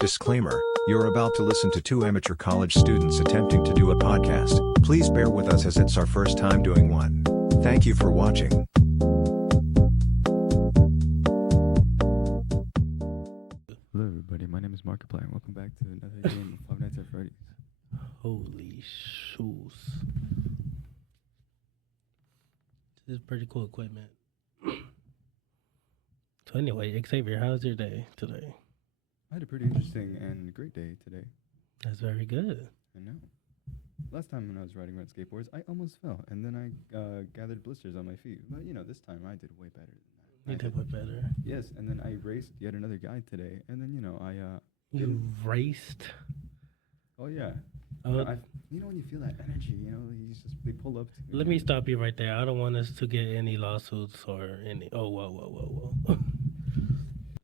Disclaimer: you're about to listen to two amateur college students attempting to do a podcast. Please bear with us as it's our first time doing one. Thank you for watching. Hello everybody, my name is Markiplier and welcome back to another game of Five Nights at Freddy's. Holy shoes. This is pretty cool equipment. So anyway, Xavier, how's your day today? I had a pretty interesting and great day today. That's very good. I know. Last time when I was riding red skateboards, I almost fell and then I gathered blisters on my feet. But this time I did way better than that. You did way better. Yes, and then I raced yet another guy today, and then You raced? Oh yeah. Oh, When you feel that energy, they pull up. let me stop you right there. I don't want us to get any lawsuits or any. Oh, whoa.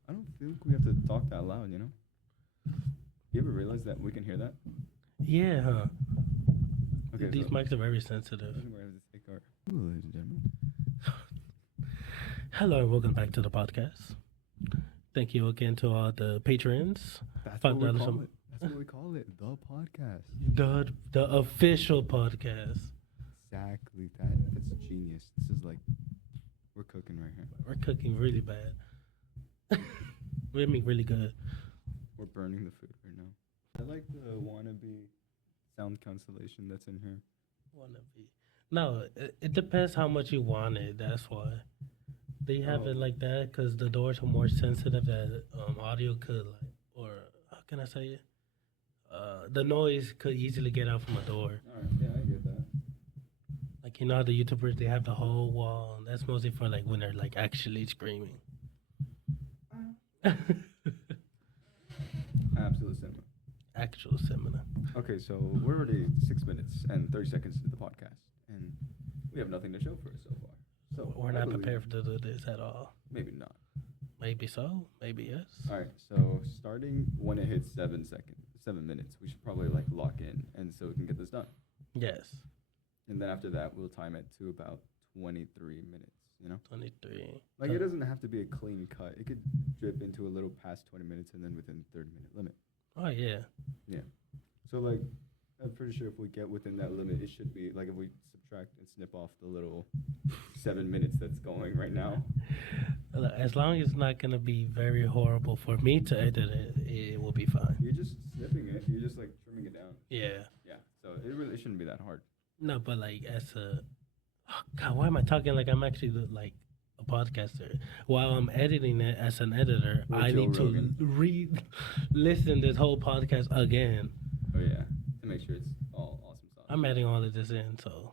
I don't feel like we have to talk that loud, You ever realize that we can hear that? Yeah, huh? Okay, These mics are very sensitive. We're going to take our... Hello, ladies and gentlemen. Hello and welcome back to the podcast. Thank you again to all the patrons. That's $5 what we a call month. it. That's what we call it, the podcast. The official podcast. Exactly. That's genius. This is like, we're cooking right here. We're cooking really bad. We mean really good. We're burning the food right now. I like the wannabe sound cancellation that's in here. Wannabe. No, it depends how much you want it. That's why they have it like that because the doors are more sensitive that audio could or how can I say it? The noise could easily get out from a door. All right, yeah, I get that. Like how the YouTubers they have the whole wall. And that's mostly for when they're actually screaming. Absolute cinema. Actual cinema. Okay, so we're already 6 minutes and 30 seconds into the podcast, and we have nothing to show for it so far. So We're not prepared to do this at all. Maybe not. Maybe so. Maybe yes. All right, so starting when it hits 7 minutes, we should probably lock in, and so we can get this done. Yes. And then after that, we'll time it to about 23 minutes. 23. It doesn't have to be a clean cut. It could drip into a little past 20 minutes and then within the 30-minute limit. Oh yeah. Yeah. So I'm pretty sure if we get within that limit, it should be if we subtract and snip off the little 7 minutes that's going right now. As long as it's not gonna be very horrible for me to edit it, it will be fine. You're just snipping it. You're just trimming it down. Yeah. Yeah. So it really shouldn't be that hard. No, but God, why am I talking like I'm actually a podcaster? While I'm editing it as an editor, I need to listen this whole podcast again. Oh yeah, to make sure it's all awesome stuff. I'm adding all of this in, so.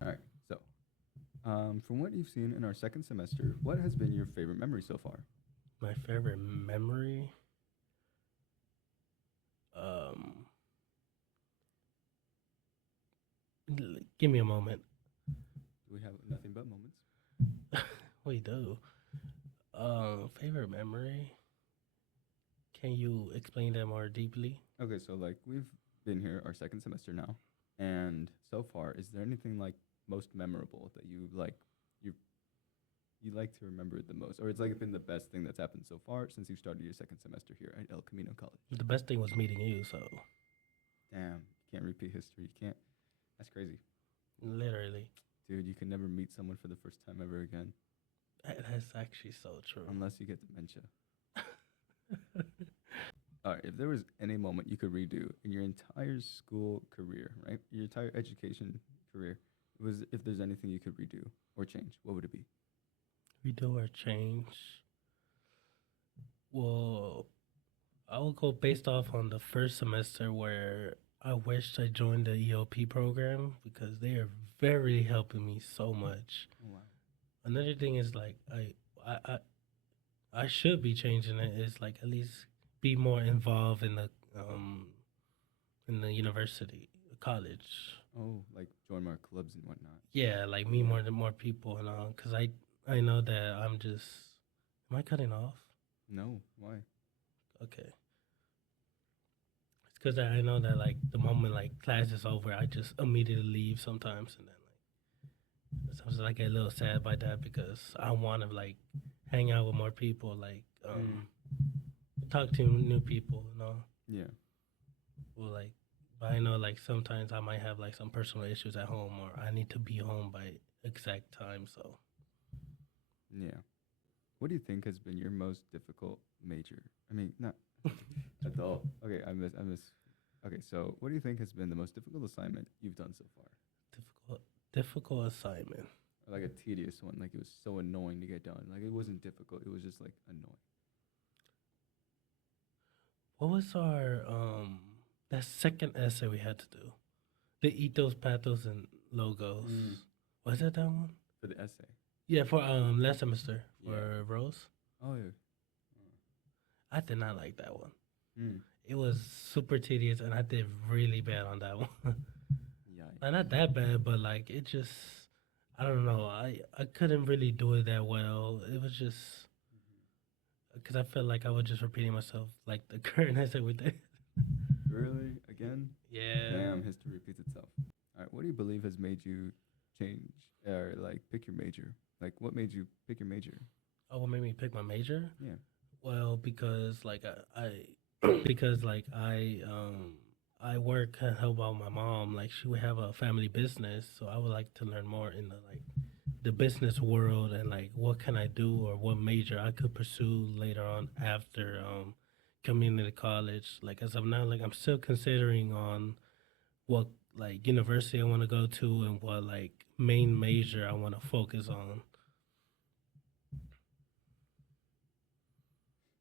All right. So, from what you've seen in our second semester, what has been your favorite memory so far? My favorite memory. Give me a moment. We have nothing but moments. We do. Favorite memory. Can you explain that more deeply? Okay, so we've been here our second semester now, and so far, is there anything most memorable that you like to remember the most, or it's been the best thing that's happened so far since you started your second semester here at El Camino College? The best thing was meeting you, so. Damn, you can't repeat history. You can't. That's crazy. Literally. Dude, you can never meet someone for the first time ever again. That's actually so true. Unless you get dementia. All right, if there was any moment you could redo in your entire school career, right? Your entire education career, if there's anything you could redo or change, what would it be? Redo or change? Well, I will go based off on the first semester where I wished I joined the EOP program because they are very helping me so much. Oh, wow. Another thing is I should be changing it is at least be more involved in the university, college. Oh, join more clubs and whatnot. Yeah, meet more people and all. Cause I know that I'm just. Am I cutting off? No, why? Okay. It's because I know that the moment class is over, I just immediately leave sometimes, and then sometimes I get a little sad by that because I want to hang out with more people, talk to new people, you know. Yeah. Well, like, but I know like sometimes I might have like some personal issues at home, or I need to be home by exact time. So Yeah. What do you think has been your most difficult major? I mean, not adult. Okay, I miss. Okay, so what do you think has been the most difficult assignment you've done so far? difficult assignment. Or like a tedious one, like it was so annoying to get done. Like it wasn't difficult, it was just like annoying. What was our that second essay we had to do? The ethos, pathos, and logos. Mm. Was that one? For the essay. Yeah, for last semester for Yeah. Rose. Oh yeah. I did not like that one. Mm. It was super tedious, and I did really bad on that one. Yikes. Not that bad, but like it just, I don't know. I couldn't really do it that well. It was just because I felt like I was just repeating myself, like the current essay we did. Really? Again? Yeah. Damn, history repeats itself. All right, what do you believe has made you change or like pick your major? Like, what made you pick your major? Oh, what made me pick my major? Yeah. Well, because like because like I work and help out my mom. Like she would have a family business, so I would like to learn more in the business world and like what can I do or what major I could pursue later on after community college. Like as of now, like I'm still considering on what like university I want to go to and what like main major I want to focus on.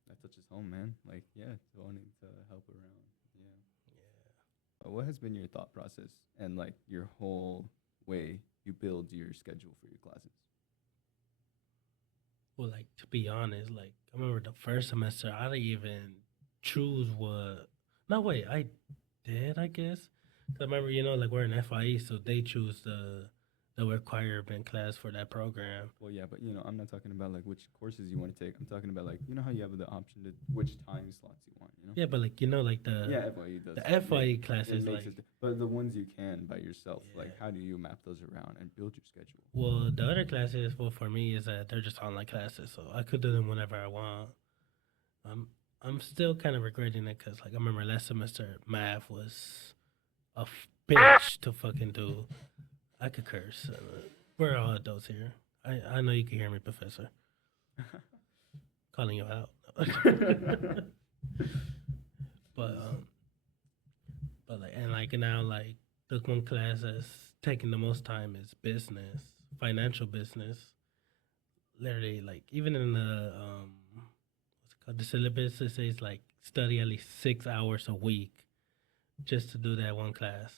That touches home, man. Like, yeah, wanting to help around. Yeah. What has been your thought process and like your whole way you build your schedule for your classes? Well, like to be honest, like I remember the first semester I didn't even choose what. No, wait, I did, I guess. 'Cause I remember, like we're in FIE, so they choose the requirement class for that program. Well, yeah, but I'm not talking about like which courses you want to take. I'm talking about like how you have the option to which time slots you want. Yeah, but like like the Yeah, FIE does. the FIE It classes makes like. but the ones you can by yourself, like Yeah. how do you map those around and build your schedule? Well, the other classes, well, for me is that they're just online classes, so I could do them whenever I want. I'm still kind of regretting it because like I remember last semester math was a bitch to fucking do. I could curse. We're all adults here. I know you can hear me, Professor. Calling you out. but like and like now like the one class that's taking the most time is business, financial business. Literally, like even in the what's it called, the syllabus, it says like study at least 6 hours a week just to do that one class.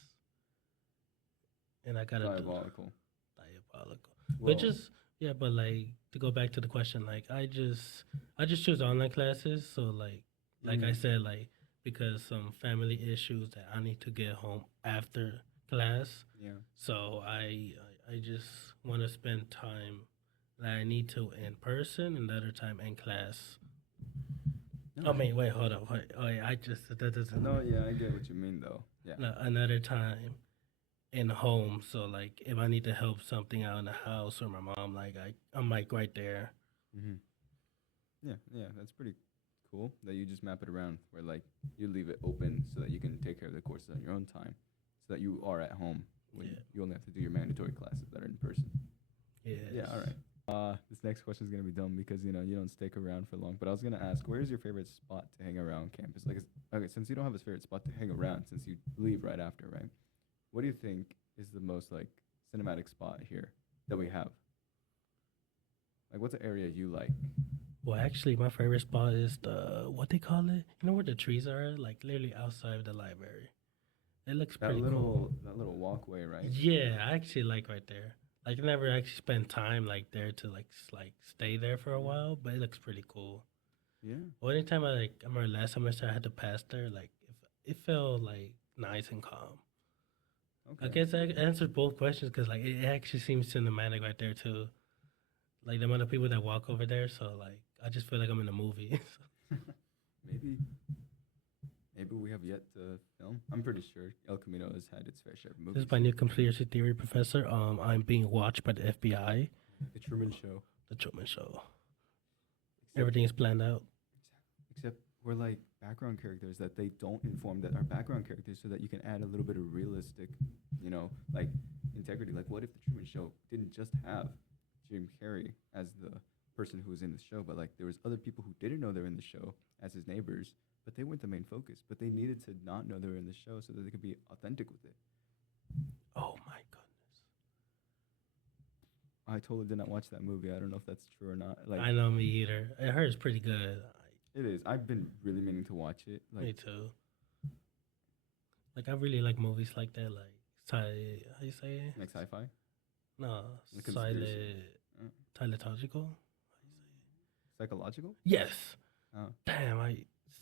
And I gotta Diabolical. diabolical. Well, But just yeah, but like to go back to the question, like I just choose online classes. So like I Mhm. said, like because some family issues that I need to get home after class. yeah. So I just want to spend time that I need to in person and the other time in class. No, I mean, wait, hold up. Wait, I just that doesn't no, yeah, I get what you mean though. Yeah. no, another time in home. So like if I need to help something out in the house or my mom, like I'm like right there. hmm Yeah, that's pretty cool that you just map it around where like you leave it open so that you can take care of the courses on your own time, so that you are at home when Yeah. you only have to do your mandatory classes that are in person. Yes. Yeah, all right. This next question is gonna be dumb because you don't stick around for long. But I was gonna ask, where's your favorite spot to hang around campus? Like, okay, since you don't have a favorite spot to hang around, since you leave right after, right? What do you think is the most like cinematic spot here that we have? Like, what's the area you like? Well, actually, my favorite spot is the what they call it. You know where the trees are? Like literally outside of the library. It looks That pretty cool. little walkway, right? Yeah, I actually like right there. Like I never actually spent time like there to like stay there for a while, but it looks pretty cool. Yeah. Well, anytime I remember last semester I had to pass there, like it felt like nice and calm. Okay. I guess I answered both questions because like it actually seems cinematic right there too. Like the amount of people that walk over there, so like I just feel like I'm in a movie. Maybe we have yet to film. I'm pretty sure El Camino has had its fair share of This movies. is my new conspiracy theory, Professor. I'm being watched by the FBI, The Truman Show. the Truman Show. Except, Everything is planned out. except or like background characters that they don't inform that are background characters, so that you can add a little bit of realistic, like integrity. Like, what if the Truman Show didn't just have Jim Carrey as the person who was in the show, but like there was other people who didn't know they were in the show as his neighbors, but they weren't the main focus. But they needed to not know they were in the show so that they could be authentic with it. Oh my goodness. I totally did not watch that movie. I don't know if that's true or not. Like, I know, me either. It hurts pretty good. it is. I've been really meaning to watch it. Me Like, too. Like I really like movies like that. Like how you say it? like sci-fi. No, Like conspiracy. Silentological. Psychological. Yes. Oh. Damn, I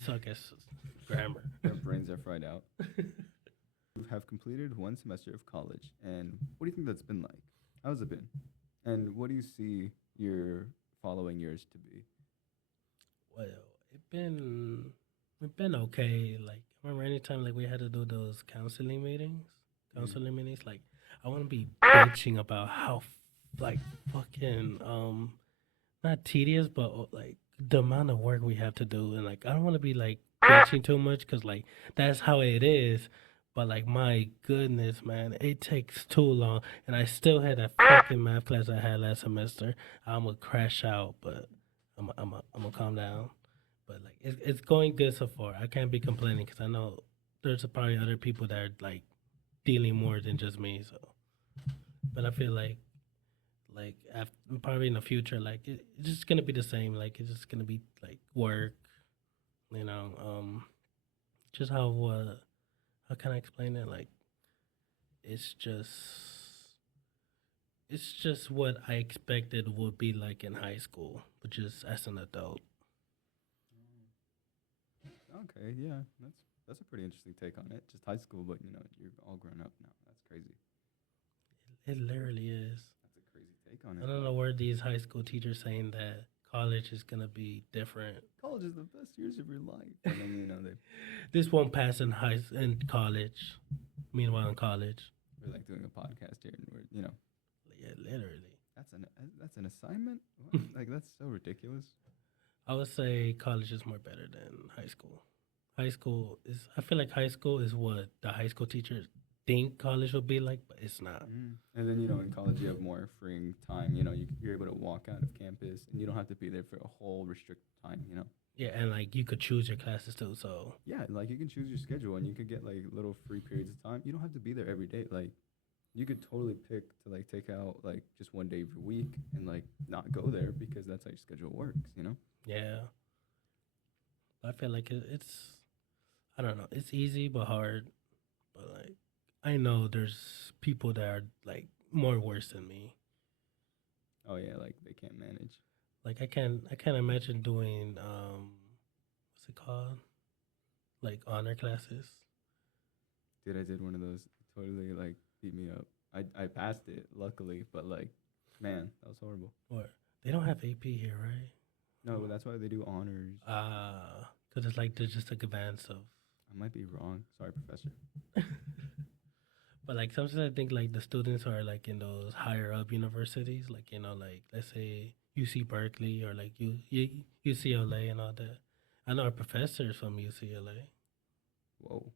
suck at grammar. Their brains are fried out. You have completed one semester of college, and what do you think that's been like? How's it been? And what do you see your following years to be? Well, it been okay. Like remember anytime like we had to do those counseling meetings, like I want to be bitching about how like fucking not tedious, but like the amount of work we have to do, and like I don't want to be like bitching too much because like that's how it is. But like my goodness, man, it takes too long, and I still had that fucking math class I had last semester. I'm gonna crash out, but I'm gonna calm down. But like it's going good so far. I can't be complaining because I know there's probably other people that are like dealing more than just me. So, but I feel like after, probably in the future, like it's just gonna be the same. Like it's just gonna be like work, you know. Just how can I explain it? Like it's just what I expected would be like in high school, but just as an adult. Okay, yeah, that's a pretty interesting take on it. Just high school, but you're all grown up now. That's crazy. It literally is. That's a crazy take on I it. don't know where these high school teachers saying that college is gonna be different. College is the best years of your life. And then they This won't pass in college. Meanwhile, in college, we're like doing a podcast here, and we're yeah, literally. that's an assignment. What? Like that's so ridiculous. I would say college is more better than high school. High school is. I feel like high school is what the high school teachers think college will be like, but it's not. And then in college you have more freeing time. You're able to walk out of campus, and you don't have to be there for a whole restricted time. Yeah, and like you could choose your classes too. So Yeah, like you can choose your schedule, and you could get like little free periods of time. You don't have to be there every day. Like you could totally pick to like take out like just one day every week and like not go there because that's how your schedule works. yeah, I feel like it's. I don't know. It's easy but hard. But like I know there's people that are like more worse than me. Oh yeah, like they can't manage. Like I can't imagine doing what's it called? Like honor classes. Dude, I did one of those. It totally like beat me up. I passed it luckily, but like, man, that was horrible. Or they don't have AP here, right? No, but that's why they do honors. Cause it's like there's just like advance of. I might be wrong. Sorry, professor. But like sometimes I think like the students are like in those higher up universities, like like let's say UC Berkeley or like UCLA and all that. I know our professors from UCLA, Whoa.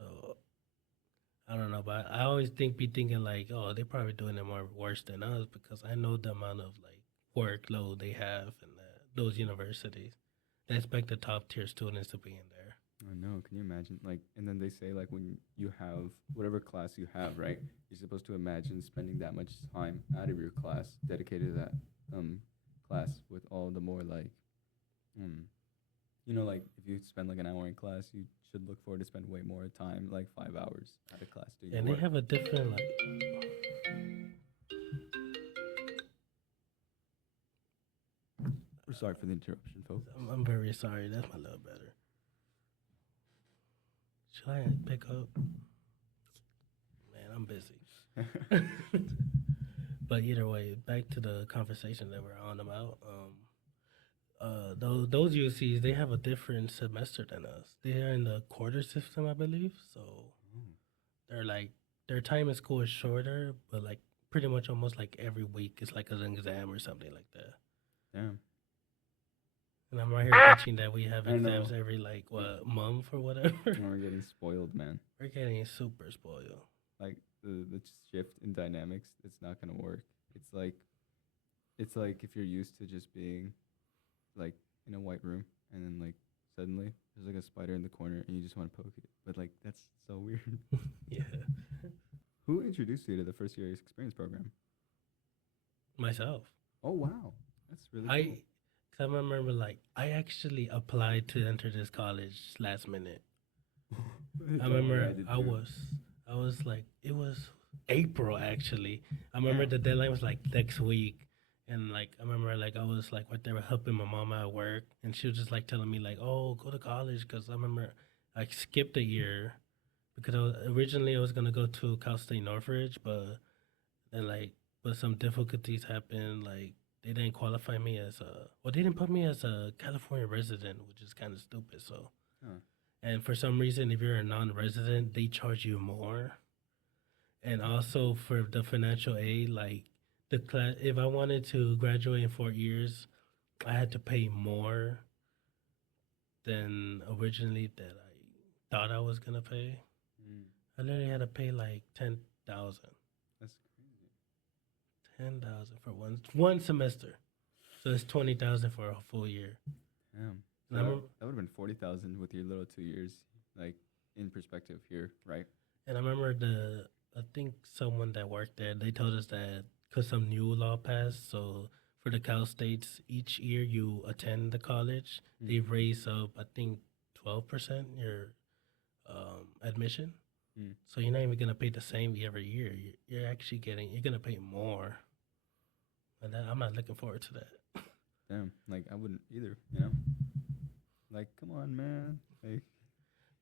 so I don't know, but I always be thinking like, oh, they're probably doing it more worse than us because I know the amount of like workload they have in those universities. They expect the top tier students to be in there. I know. Can you imagine? Like, and then they say like when you have whatever class you have, right? You're supposed to imagine spending that much time out of your class dedicated to that class with all the more like, like if you spend like an hour in class, you should look forward to spend way more time, like 5 hours out of class doing And your they work. have a different like. We're sorry for the interruption, folks. I'm very sorry. That's my little better. Should I pick up? Man, I'm busy. But either way, back to the conversation that we're on about. Those UCs, they have a different semester than us. They are in the quarter system, I believe. So they're like their time in school is shorter, but like pretty much almost like every week it's like an exam or something like that. Damn. And I'm right here bitching that we have I know. exams every like what month or whatever. We're getting spoiled, man. We're getting super spoiled. Like the shift in dynamics, it's not gonna work. It's like if you're used to just being like in a white room and then like suddenly there's like a spider in the corner and you just want to poke it. But like that's so weird. Yeah. Who introduced you to the first year experience program? Myself. Oh wow. That's really I cool. cause I remember like I actually applied to enter this college last minute. I Don't worry, remember did I too. was like it was April actually. I remember Yeah. the deadline was like next week. And like I remember like I was like right there helping my mom at work and she was just like telling me like, oh, go to college because I remember I skipped a year because originally I was gonna go to Cal State Northridge, but then like but some difficulties happened. Like they didn't qualify me as a well, they didn't put me as a California resident, which is kind of stupid. So Huh. and for some reason, if you're a non-resident, they charge you more. And also for the financial aid, like the class, if I wanted to graduate in 4 years, I had to pay more than originally that I thought I was gonna pay. Mm, I literally had to pay like 10,000, that's crazy. 10,000 for one semester. So it's 20,000 for a full year. Damn. And So I that, remember, that would have been 40,000 with your little 2 years, like in perspective here, right? and I remember I think someone that worked there, they told us that because some new law passed, so for the Cal States, each year you attend the college, Mm. they raise up, I think, 12% your admission. Mm. So you're not even gonna pay the same every year. You're actually you're gonna pay more, and I'm not looking forward to that. Damn. Like I wouldn't either, you know? Like, come on, man. Like,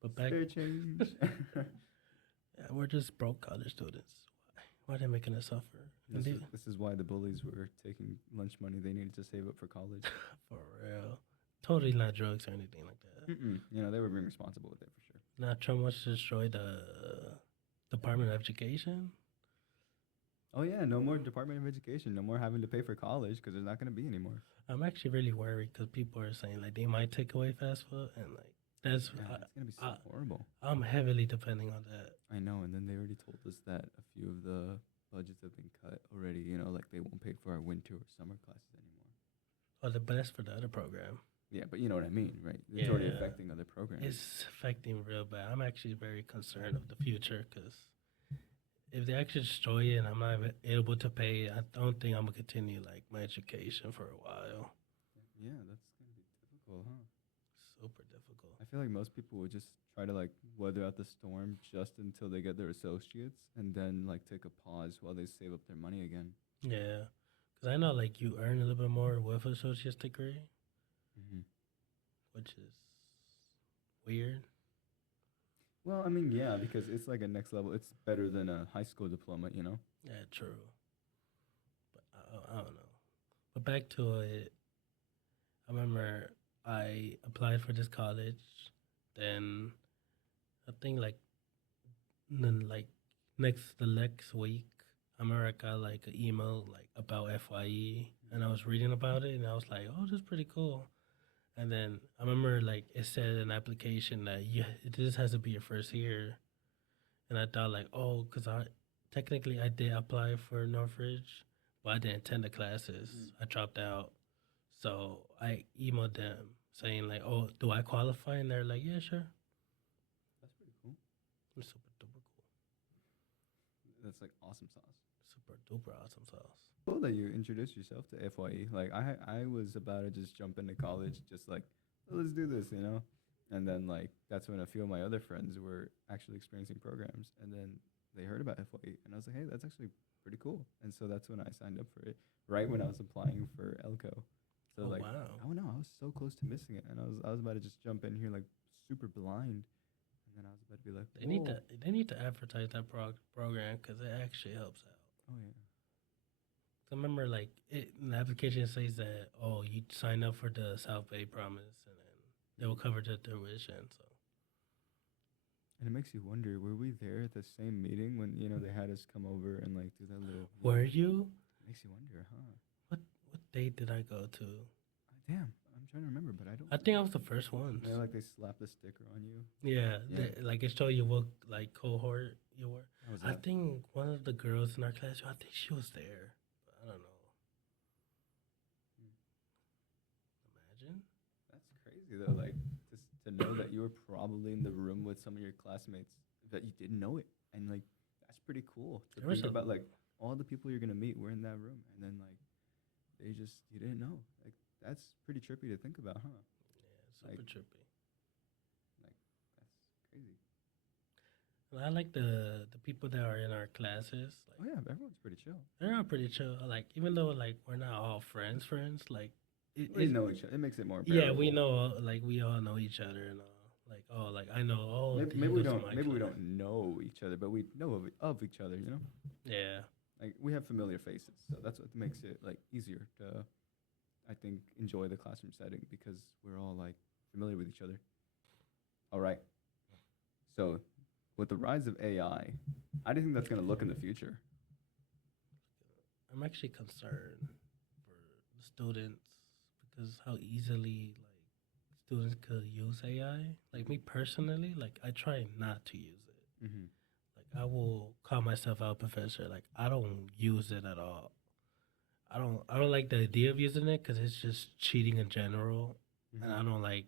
But back, spare change. yeah, we're just broke college students. Why are they making us suffer? And This is why the bullies were taking lunch money they needed to save up for college. for real, totally not drugs or anything like that. Mm-mm. You know, they were being responsible with it for sure. Now Trump wants to destroy the Department of Education. Oh, yeah, no more Department of Education. No more having to pay for college because there's not going to be anymore. I'm actually really worried because people are saying like they might take away fast food, and like that's Yeah, it's going to be so I, horrible. I'm heavily depending on that. I know, and then they already told us that a few of the budgets have been cut already. You know, like they won't pay for our winter or summer classes anymore. Or the best for the other program. Yeah, but you know what I mean, right? It's already Yeah. affecting other programs. It's affecting real bad. I'm actually very concerned of the future because if they actually destroy it and I'm not able to pay, I don't think I'm gonna continue like my education for a while. Yeah, that's going to be difficult, huh? Super difficult. I feel like most people would just try to like weather out the storm just until they get their associates and then like take a pause while they save up their money again. Yeah, because I know like you earn a little bit more with associate's degree, Mm-hmm. which is weird. Well, I mean, yeah, because it's like a next level. It's better than a high school diploma, you know? Yeah, true. But I don't know. But back to it, I remember I applied for this college. Then I think like the next week, I remember I got like an email like about FYE, and I was reading about it, and I was like, oh, this is pretty cool. And then I remember like it said in an application that this has to be your first year, and I thought like, oh, because I did apply for Northridge, but I didn't attend the classes. Mm. I dropped out, so I emailed them saying like, oh, do I qualify? And they're like, yeah, sure. That's pretty cool. It's super duper cool, That's like awesome sauce. super duper awesome sauce. Cool that you introduced yourself to FYE. Like I was about to just jump into college, just like, "Oh, let's do this, you know. And then like that's when a few of my other friends were actually experiencing programs, and then they heard about FYE, and I was like, hey, that's actually pretty cool. And so that's when I signed up for it, right when I was applying for Elko. So Oh like, wow. I don't know, I was so close to missing it, and I was about to just jump in here like super blind, and then I was about to be like, "Whoa." They need to advertise that program because it actually helps out. Oh yeah. I remember like the application says that oh you sign up for the South Bay Promise and then they will cover the tuition. So And it makes you wonder, were we there at the same meeting when, you know, they had us come over and like do that little were you? Makes you wonder, huh? What date did I go to? Damn. I'm trying to remember, but I don't. I think I was the first one. Yeah, like they slap the sticker on you. Yeah, Yeah. like it showed you what like cohort you were. How was I that? think one of the girls in our class, I think she was there. But I don't know. Imagine. That's crazy though. Like just to know that you were probably in the room with some of your classmates that you didn't know it, and like that's pretty cool to There was think a- about. Like all the people you're gonna meet were in that room, and then like they just you didn't know. Like that's pretty trippy to think about, huh? Yeah, super Like- trippy. Like that's crazy. And I like the people that are in our classes. Oh Like yeah, everyone's pretty chill. they're all pretty chill. Like even though like we're not all friends, like We it know each other. It makes it more. yeah, we bearable. know like we all know each other and all. Like oh, like I know oh Maybe, he maybe we goes to don't. my Maybe we class. don't know each other, but we know of each other. You know, Yeah, like we have familiar faces, so that's what makes it like easier to, I think, enjoy the classroom setting because we're all like familiar with each other. All right. So, with the rise of AI, how do you think that's going to look in the future? I'm actually concerned for the students because how easily like students could use AI. Like me personally, like I try not to use it. Mm-hmm. Like I will call myself out, professor. Like I don't use it at all. I don't like the idea of using it because it's just cheating in general, and I don't like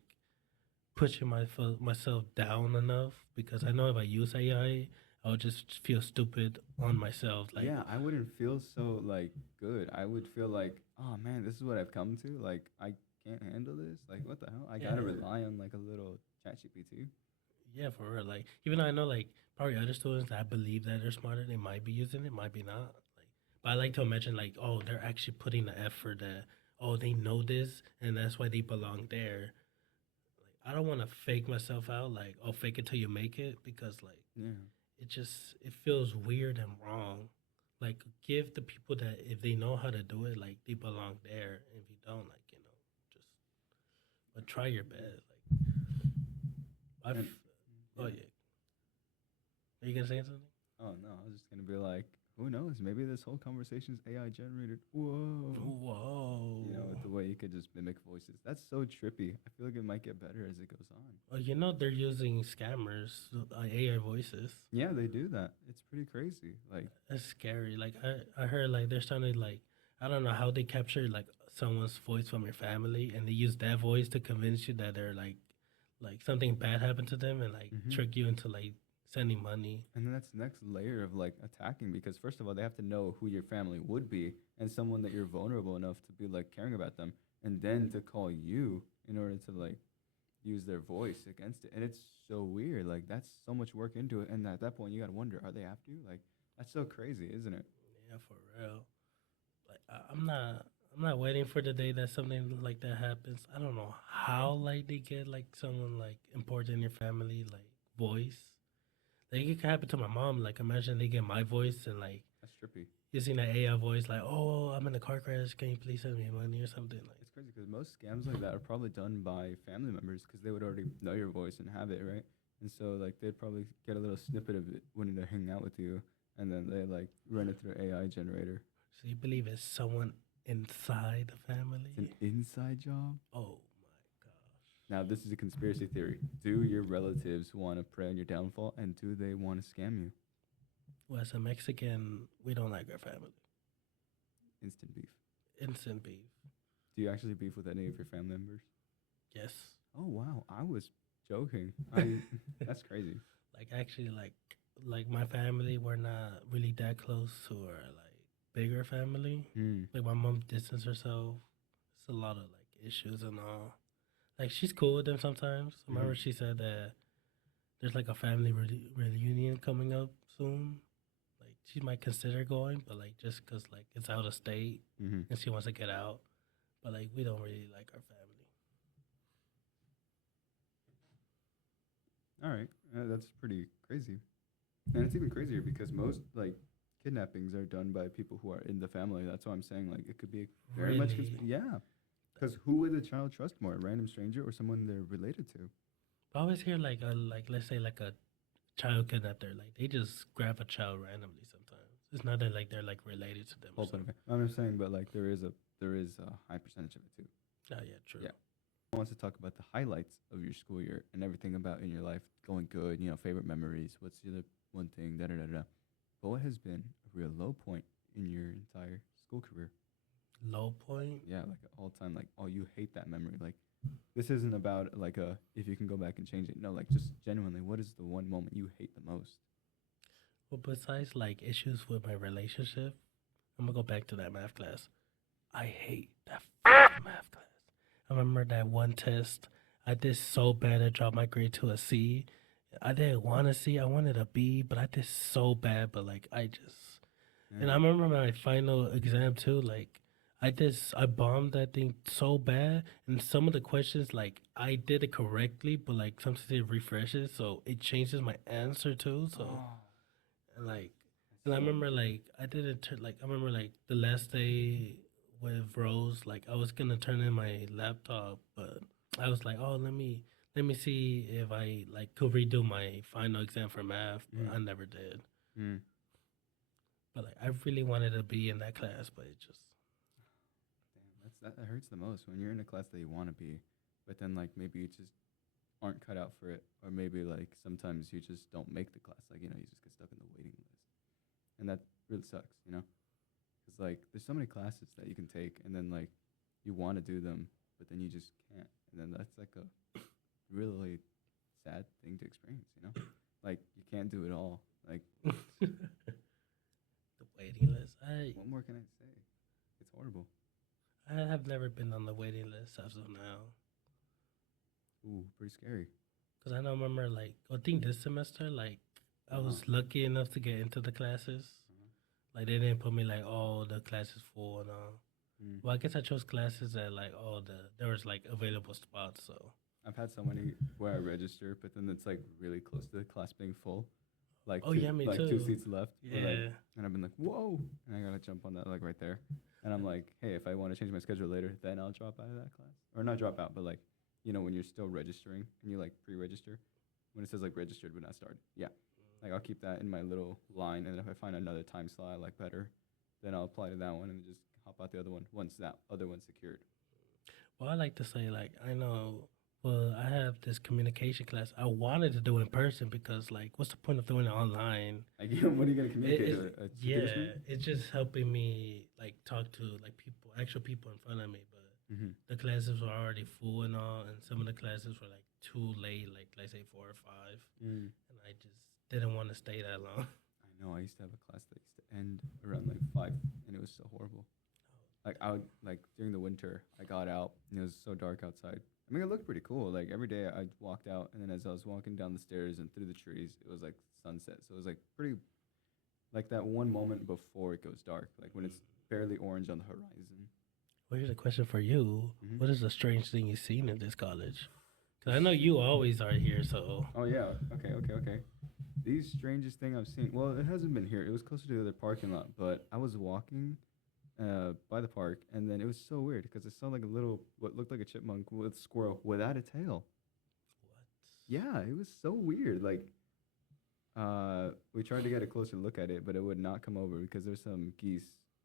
pushing myself down enough because I know if I use AI, I'll just feel stupid on myself. Like Yeah, I wouldn't feel so like good. I would feel like, oh man, this is what I've come to. Like I can't handle this. Like what the hell? I gotta Yeah. rely on like a little ChatGPT. yeah, for real. Like even though I know like probably other students that believe that they're smarter, they might be using it, might be not. Like, but I like to imagine like oh they're actually putting the effort that oh they know this and that's why they belong there. I don't want to fake myself out, like, oh, fake it till you make it, because like Yeah. it feels weird and wrong. Like, give the people that if they know how to do it, like they belong there. And if you don't, like just but try your best. Like, And- oh yeah, are you gonna say something? Oh no, I was just gonna be like, who knows? Maybe this whole conversation's AI generated. Whoa. Whoa. You know, with the way you could just mimic voices. That's so trippy. I feel like it might get better as it goes on. Oh, they're using scammers, AI voices. Yeah, they do that. It's pretty crazy. Like, That's scary. Like I heard like they're starting to like I don't know how they capture like someone's voice from your family and they use that voice to convince you that they're like something bad happened to them and like Mhm. trick you into like sending money. and then that's the next layer of like attacking because first of all, they have to know who your family would be and someone that you're vulnerable enough to be like caring about them, and then to call you in order to like use their voice against it. And it's so weird. Like that's so much work into it. And at that point, you gotta wonder, are they after you? Like that's so crazy, isn't it? Yeah, for real. Like I'm not waiting for the day that something like that happens. I don't know how like they get like someone like important in your family like voice. Like it could happen to my mom. Like imagine they get my voice and like That's trippy. using that AI voice, like, "Oh, I'm in a car crash. Can you please send me money or something?" Like, It's crazy because most scams like that are probably done by family members because they would already know your voice and have it, right? And so like they'd probably get a little snippet of it when they're hanging out with you, and then they like run it through AI generator. so you believe it's someone inside the family? It's an inside job. Oh my gosh! Now this is a conspiracy theory. Do your relatives want to prey on your downfall, and do they want to scam you? Well, as a Mexican, we don't like our family. Instant beef. Instant beef. Do you actually beef with any of your family members? Yes. Oh wow, I was joking. I that's crazy. Like actually, like my family, we're not really that close to our like bigger family. Hmm. Like my mom distanced herself. It's a lot of like issues and all. Like she's cool with them sometimes. I remember she said that there's like a family reunion coming up soon. Like she might consider going, but like just cause like it's out of state Mm-hmm. and she wants to get out. But like we don't really like our family. All right, that's pretty crazy, and it's even crazier because most like kidnappings are done by people who are in the family. That's why I'm saying like it could be very much Really? yeah. Because who would the child trust more, a random stranger or someone they're related to? I always hear like let's say like a child kidnapper, like they just grab a child randomly sometimes. It's not that like they're like related to them. Or Well, but something. I'm just saying, but like there is a high percentage of it too. Oh yeah, true. Yeah. wants to talk about the highlights of your school year and everything about in your life going good. You know, favorite memories. What's the other one thing? Da da da da. But what has been a real low point in your entire school career? Low point. Yeah, like all time. Like, oh, you hate that memory. Like, this isn't about like a if you can go back and change it. No, like just genuinely, what is the one moment you hate the most? Well, besides like issues with my relationship, I'm gonna go back to that math class. I hate that fucking math class. I remember that one test. I did so bad. I dropped my grade to a C. I didn't want a C. I wanted a B, but I did so bad. But like I just, and I Yeah. remember my final exam too. Like I bombed that thing so bad. And some of the questions, like I did it correctly, but like sometimes it refreshes, so it changes my answer too. So Oh, and like, and I that's so remember like I didn't turn like I remember like the last day with Rose, like I was gonna turn in my laptop, but I was like, oh, let me see if I like could redo my final exam for math, but mm, I never did. mm. But like I really wanted to be in that class, but it just Damn, that hurts the most when you're in a class that you want to be, but then like maybe you just aren't cut out for it, or maybe like sometimes you just don't make the class. Like, you know, you just get stuck in the waiting list, and that really sucks. You know, because like there's so many classes that you can take, and then like you want to do them, but then you just can't, and then that's like a really sad thing to experience. You know, like you can't do it all. Like, the waiting list. what more can I say? It's horrible. I have never been on the waiting list as of now. Ooh, pretty scary. Cause I don't remember like I think this semester like I Uh-huh. was lucky enough to get into the classes. Like they didn't put me like oh the class is full and all. Mm. Well, I guess I chose classes that like oh there was like available spots. So I've had so many where I register, but then it's like really close to the class being full. Like oh yeah, me like too. two seats left. Or, like, Yeah. and I've been like, whoa, and I gotta jump on that like right there. And I'm like, hey, if I want to change my schedule later, then I'll drop out of that class, or not drop out, but like, you know, when you're still registering and you like pre-register, when it says like registered but not started, yeah, like I'll keep that in my little line, and then if I find another time slot I like better, then I'll apply to that one and just hop out the other one once that other one's secured. Well, I like to say like I know. Well, I have this communication class. I wanted to do it in person because like what's the point of doing it online? Like, what are you gonna It, communicate? it's A computer yeah, screen? it's just helping me like talk to like people, actual people in front of me. But Mm-hmm. the classes were already full and all, and some of the classes were like too late, like let's say 4 or 5, Mm. and I just didn't want to stay that long. I know. I used to have a class that used to end around like 5, and it was so horrible. Like I would like during the winter, I got out and it was so dark outside. I mean, it looked pretty cool. Like every day, I walked out, and then as I was walking down the stairs and through the trees, it was like sunset. So it was like pretty, like that one moment before it goes dark, like when it's barely orange on the horizon. Well, here's a question for you: Mm-hmm. what is the strange thing you've seen in this college? Because I know you always are here, so Oh yeah. Okay. The strangest thing I've seen. Well, it hasn't been here. It was closer to the other parking lot, but I was walking by the park, and then it was so weird because I saw like a little what looked like a chipmunk with squirrel without a tail. what? Yeah, it was so weird. Like, we tried to get a closer look at it, but it would not come over because there's some geese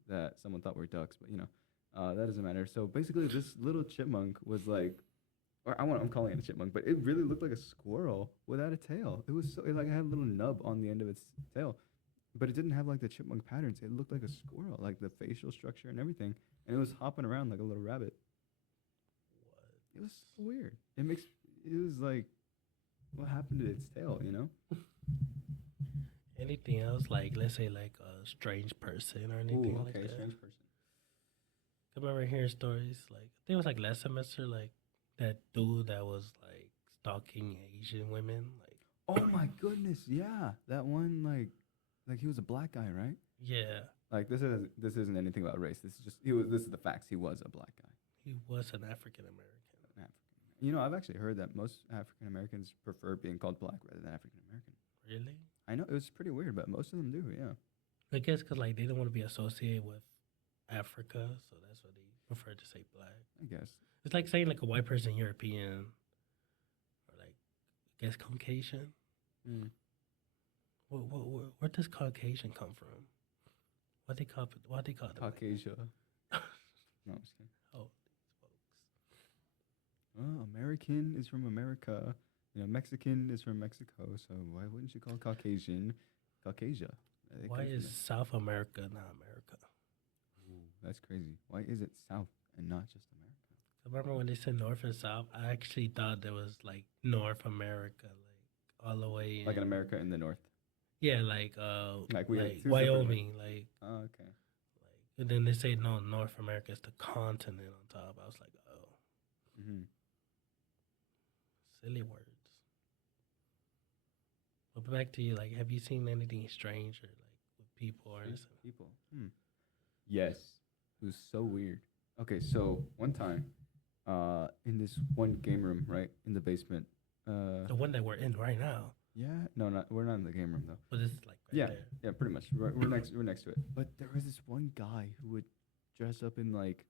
that someone thought were ducks, but you know, that doesn't matter. So basically, this little chipmunk was like, or I'm calling it a chipmunk, but it really looked like a squirrel without a tail. It was so it, like it had a little nub on the end of its tail, but it didn't have like the chipmunk patterns. It looked like a squirrel, like the facial structure and everything, and it was hopping around like a little rabbit. It was so weird. It was like, what happened to its tail? You know? Anything else? Like let's say like a strange person or anything Ooh, like okay, that. strange person. I remember hearing stories like I think it was like last semester, like that dude that was like stalking Asian women. Like Oh my goodness, yeah, that one like he was a black guy, right? yeah, Like this isn't anything about race. This is just this is the facts. He was a black guy, he was an African American. an African. You know, I've actually heard that most African Americans prefer being called black rather than African American. Really? I know it was pretty weird, but most of them do. Yeah, I guess because like they don't want to be associated with Africa, so that's why they prefer to say black. I guess. It's like saying like a white person European or like I guess Caucasian. Mm. Where does Caucasian come from? What they call it? What they call it? Caucasia. No, I'm just kidding. Oh, American is from America. You know, Mexican is from Mexico. So why wouldn't you call Caucasian Caucasia? It Why comes from is South America not America? Ooh, that's crazy. Why is it South and not just America? I remember when they said North and South, I actually thought there was like North America, like all the way Like in America in the north. Yeah, like Like we had like two separate Wyoming, like Oh, okay. and then they say no, North America is the continent on top. I was like, oh, Mm-hmm. silly words. But back to you, like, have you seen anything strange or like with people or anything? People. Yes. It was so weird. Okay, so one time, in this one game room, right in the basement. The one that we're in right now, Yeah. No, not we're not in the game room though. but it's like right Yeah, there. yeah, pretty much. We're next to it. But there was this one guy who would dress up in like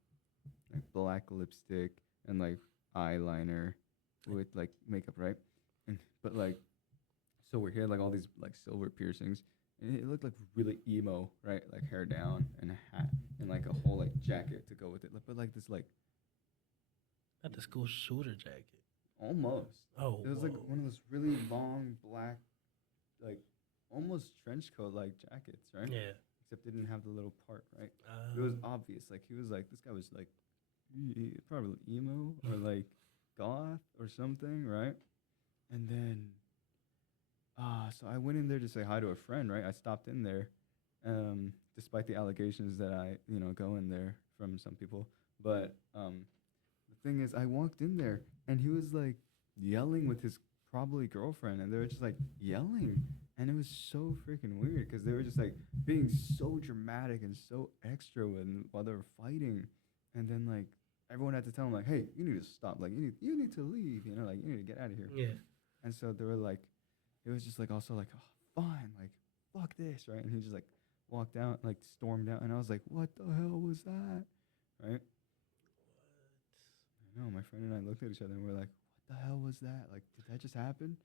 black lipstick and like eyeliner with like makeup, right? And but like so he had like all these like silver piercings and it looked like really emo, right? Like hair down and a hat and like a whole like jacket to go with it. But like this like Not the school shooter jacket. almost. Oh, It was like whoa. one of those really long black like almost trench coat like jackets, right? Yeah. Except it didn't have the little part, right? It was obvious. Like he was like this guy was like probably emo or like goth or something, right? And then so I went in there to say hi to a friend, right? I stopped in there, despite the allegations that I, go in there from some people. But the thing is, I walked in there and he was like yelling with his probably girlfriend, and they were just like yelling, and it was so freaking weird because they were just like being so dramatic and so extra while they were fighting, and then like everyone had to tell him like, hey, you need to stop, like you need to leave, like you need to get out of here. Yeah. And so they were like, it was just like also like, oh, fine, like fuck this, right? And he just like walked out, like stormed out, and I was like, what the hell was that, right? I know, my friend and I looked at each other and we're like, what the hell was that? Like, did that just happen?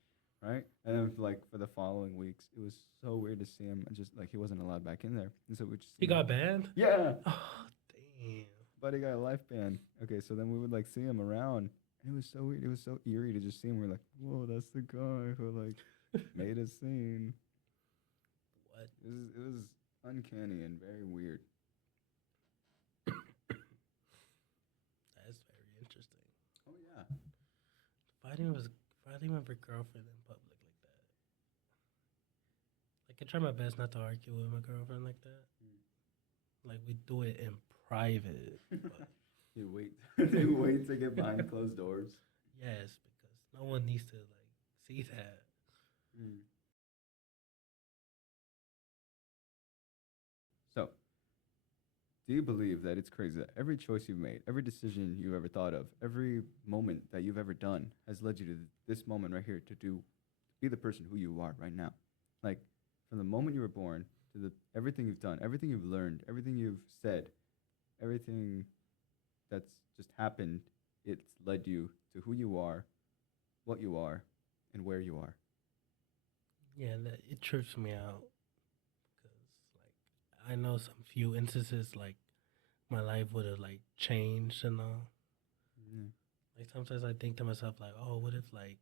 Right? And then like for the following weeks, it was so weird to see him and just like he wasn't allowed back in there. And so we just He got banned? Yeah. Oh, damn. But he got a life ban. Okay, so then we would like see him around. And it was so weird. It was so eerie to just see him. We're like, whoa, that's the guy who like made a scene. What? It was uncanny and very weird. That's very interesting. Oh yeah. Fighting with a girlfriend in public like that. Like I try my best not to argue with my girlfriend like that. Like we do it in private. But You wait. They wait to get behind closed doors. yes, because no one needs to like see that. So, do you believe that it's crazy that every choice you've made, every decision you've ever thought of, every moment that you've ever done has led you to this moment right here to be the person who you are right now? Like, from the moment you were born to everything you've done, everything you've learned, everything you've said, everything that's just happened, it's led you to who you are, what you are, and where you are. Yeah, it trips me out because like I know some few instances like my life would have like changed and all. Yeah. Like sometimes I think to myself like, oh, what if like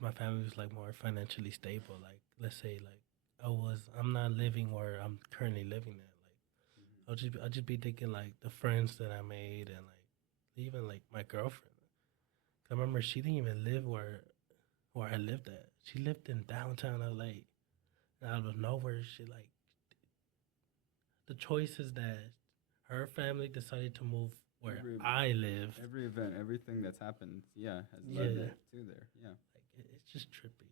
my family was like more financially stable? Like let's say like I'm not living where I'm currently living at. Like I'll just be thinking like the friends that I made and like even like my girlfriend. I remember she didn't even live where I lived at. She lived in downtown LA. And out of nowhere, she like the choices that her family decided to move where I live. Every event, everything that's happened, has led Yeah. it to there. Yeah. Like it's just trippy.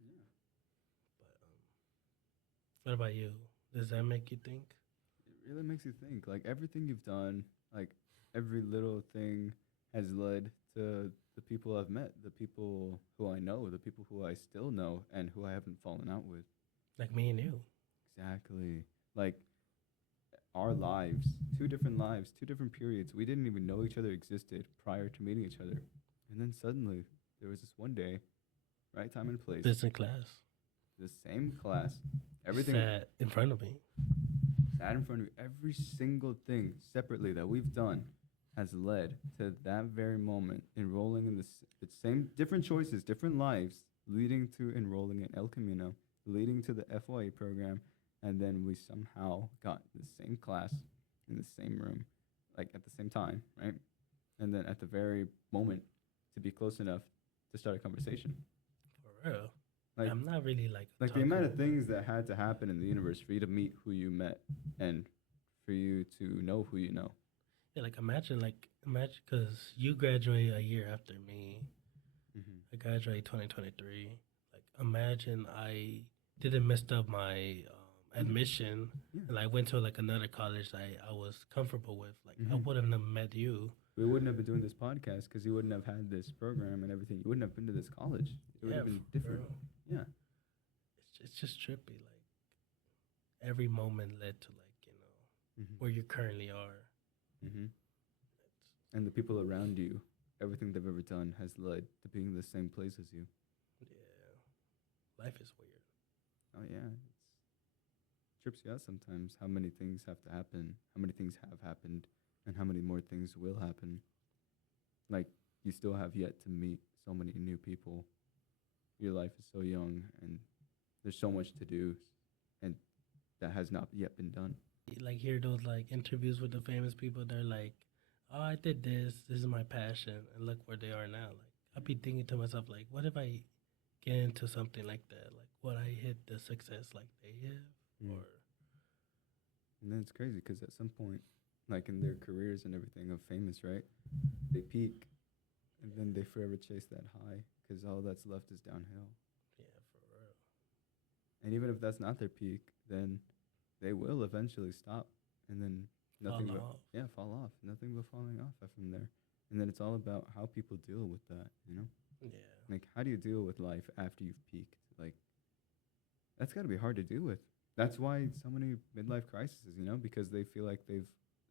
Yeah. But what about you? Does that make you think? It really makes you think. Like everything you've done, like every little thing has led to the people I've met, the people who I know, the people who I still know, and who I haven't fallen out with. Like me and you. Exactly. Like our lives, two different periods. We didn't even know each other existed prior to meeting each other. And then suddenly there was this one day, right time and place, Business class. the same class, everything Sat in front of me. sat in front of you, every single thing separately that we've done has led to that very moment, enrolling in the same different choices, different lives, leading to enrolling in El Camino, leading to the FYA program, and then we somehow got the same class in the same room, like at the same time, right? And then at the very moment to be close enough to start a conversation. For real. Like, I'm not really like the amount of things that had to happen in the universe for you to meet who you met and for you to know who you know. Yeah, imagine because you graduate a year after me. Mm-hmm. I graduated 2023. Imagine I didn't mess up my admission, Yeah. and I went to another college I was comfortable with. I Mhm. wouldn't have met you. We wouldn't have been doing this podcast because you wouldn't have had this program and everything. You wouldn't have been to this college. It would have been for different. real. Yeah. It's just trippy. Every moment led to Mm-hmm. where you currently are. Mm-hmm. And the people around you, everything they've ever done has led to being in the same place as you. Yeah, life is weird. Oh yeah, it trips you out sometimes how many things have to happen, how many things have happened, and how many more things will happen. Like you still have yet to meet so many new people. Your life is so young, and there's so much to do, and that has not yet been done. Hear those interviews with the famous people. They're like, "Oh, I did this. This is my passion," and look where they are now. I'd be thinking to myself, what if I get into something like that? Would I hit the success like they have? Mm. Or And then it's crazy because at some point, like in their careers and everything of famous, right? They peak, and then they forever chase that high because all that's left is downhill. yeah, for real. And even if that's not their peak, then they will eventually stop, and then nothing Fall but off. fall off. Nothing but falling off from there. And then it's all about how people deal with that, you know? Yeah. Like, how do you deal with life after you've peaked? Like, that's got to be hard to deal with. That's why so many midlife crises, you know, because they feel like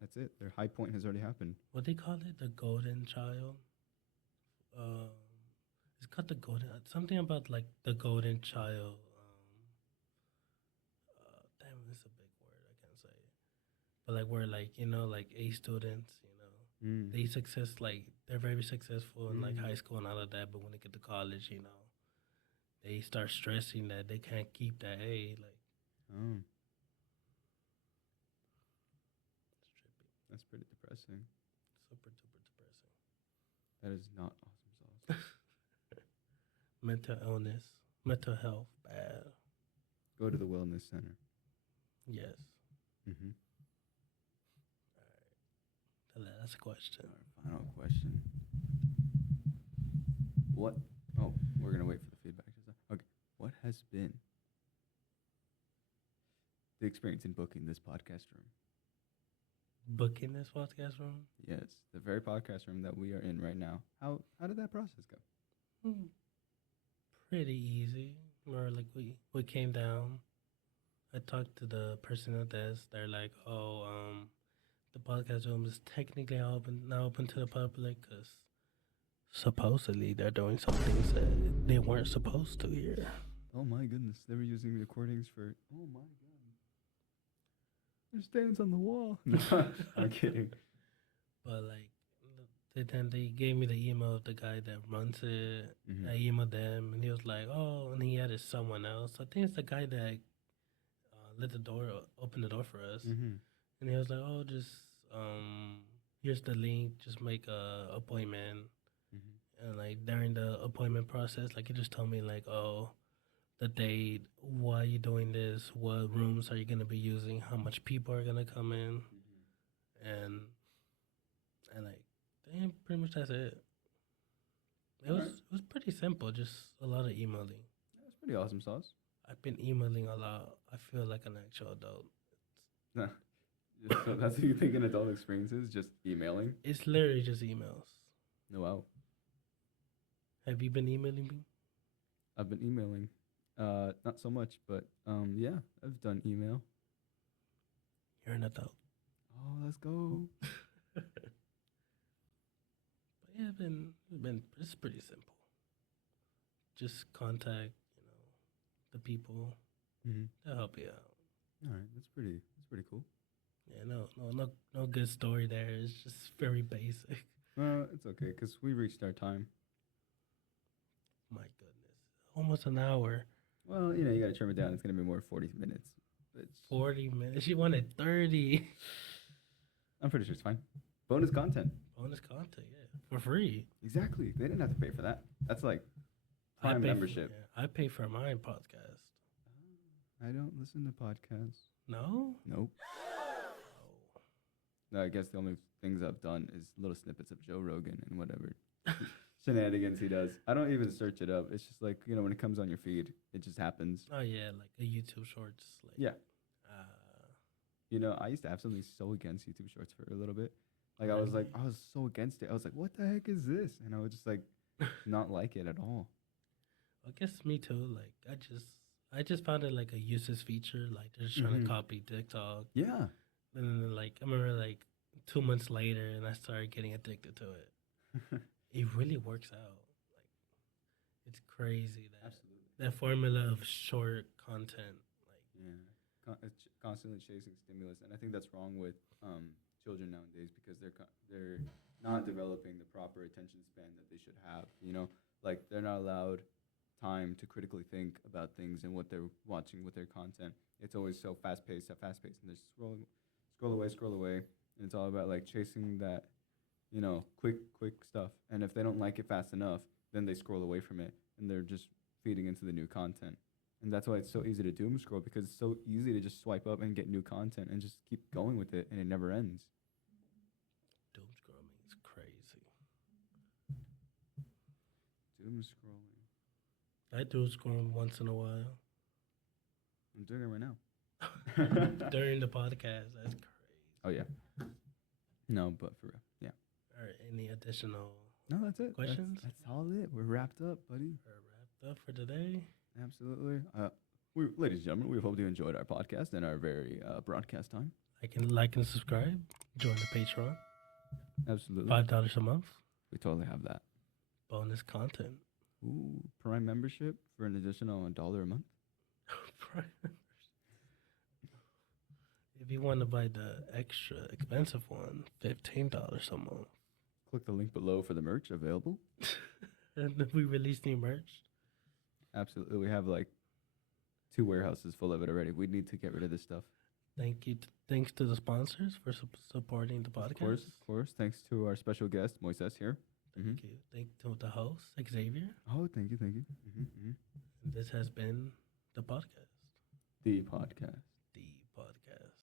that's it. Their high point has already happened. What they call it, the golden child. It's called the golden. Something about the golden child. Damn, it's a big word. I can't say it. But where A students, they success they're very successful in high school and all of that. But when they get to college, they start stressing that they can't keep that A. Oh, It's trippy. that's pretty depressing. Super duper depressing. That is not awesome sauce. Mental illness, mental health, bad. Go to the wellness center. Yes. Mm-hmm. The last question. Our final question. What? Oh, we're gonna wait for the feedback. Okay. What has been the experience in booking this podcast room? Booking this podcast room? Yes, the very podcast room that we are in right now. How did that process go? Pretty easy. Or we came down. I talked to the person at desk. They're like, "Oh, the podcast room is technically now open to the public because supposedly they're doing some things that they weren't supposed to here." Oh my goodness, they were using recordings for. Oh my god, there's stands on the wall. No, I'm kidding. But then they gave me the email of the guy that runs it. Mhm. I emailed them, and he was like, "Oh," and he added someone else. I think it's the guy that open the door for us. Mm-hmm. And he was like, "Oh, just here's the link. Just make a appointment." Mm-hmm. And during the appointment process, he just told me "Oh, the date, why you doing this, what rooms are you gonna be using, how much people are gonna come in, and damn, pretty much that's it. It was pretty simple, just a lot of emailing. That's pretty awesome sauce. I've been emailing a lot. I feel like an actual adult. So that's what you think an adult experience is? Just emailing? It's literally just emails. Oh, wow. Have you been emailing me? I've been emailing. Not so much, but yeah, I've done email. You're an adult. Oh, let's go. But yeah, it's pretty simple. Just contact, the people. Mm-hmm. They'll help you out. All right, that's pretty cool. Yeah, no good story there. It's just very basic. It's okay because we reached our time. My goodness, almost an hour. Well, you know, you got to trim it down. It's gonna be more 40 minutes. But 40 minutes. You wanted 30. I'm pretty sure it's fine. Bonus content. Bonus content, yeah, for free. Exactly. They didn't have to pay for that. That's like I Prime pay membership. I pay for my podcast. I don't listen to podcasts. No. Nope. Oh. No, I guess the only things I've done is little snippets of Joe Rogan and whatever shenanigans he does. I don't even search it up. It's just like, you know, when it comes on your feed, it just happens. Oh yeah, like a YouTube Shorts. Like, Yeah. Uh, You know, I used to have something so against YouTube Shorts for a little bit. Like I was so against it. I was like, what the heck is this? And I would just like not like it at all. I guess me too. Like I just found it like a useless feature. Like they're just trying Mhm. to copy TikTok. Yeah. And then like I remember like 2 months later, and I started getting addicted to it. It really works out. Like it's crazy that Absolutely. that formula of short content. Like Yeah, constantly chasing stimulus, and I think that's wrong with children nowadays because they're not developing the proper attention span that they should have. You know, like they're not allowed time to critically think about things and what they're watching with their content. It's always so fast paced, and they're scroll away, and it's all about like chasing that, you know, quick stuff. And if they don't like it fast enough, then they scroll away from it, and they're just feeding into the new content. And that's why it's so easy to doom scroll because it's so easy to just swipe up and get new content and just keep going with it and it never ends. doom scrolling is crazy. Doom scrolling. I do scroll once in a while I'm doing it right now. during the podcast. That's crazy. Oh yeah. No, but for real. Yeah. All right, any additional No, that's it. Questions? That's all it. We're wrapped up, buddy. wrapped up for today? Absolutely. Ladies and gentlemen, we hope you enjoyed our podcast and our very broadcast time. Like and subscribe. Join the Patreon. Absolutely. $5 a month. We totally have that. Bonus content. Ooh, Prime membership for an additional $1 a month. Prime members. If you want to buy the extra expensive one, $15 a month. Click the link below for the merch available. And then we release new merch. Absolutely. We have like 2 warehouses full of it already. We need to get rid of this stuff. Thanks to the sponsors for supporting the podcast. Of course. Thanks to our special guest, Moises here. Thank you. Thank to the host, Xavier. Oh, thank you. Mm-hmm. This has been the podcast. The podcast.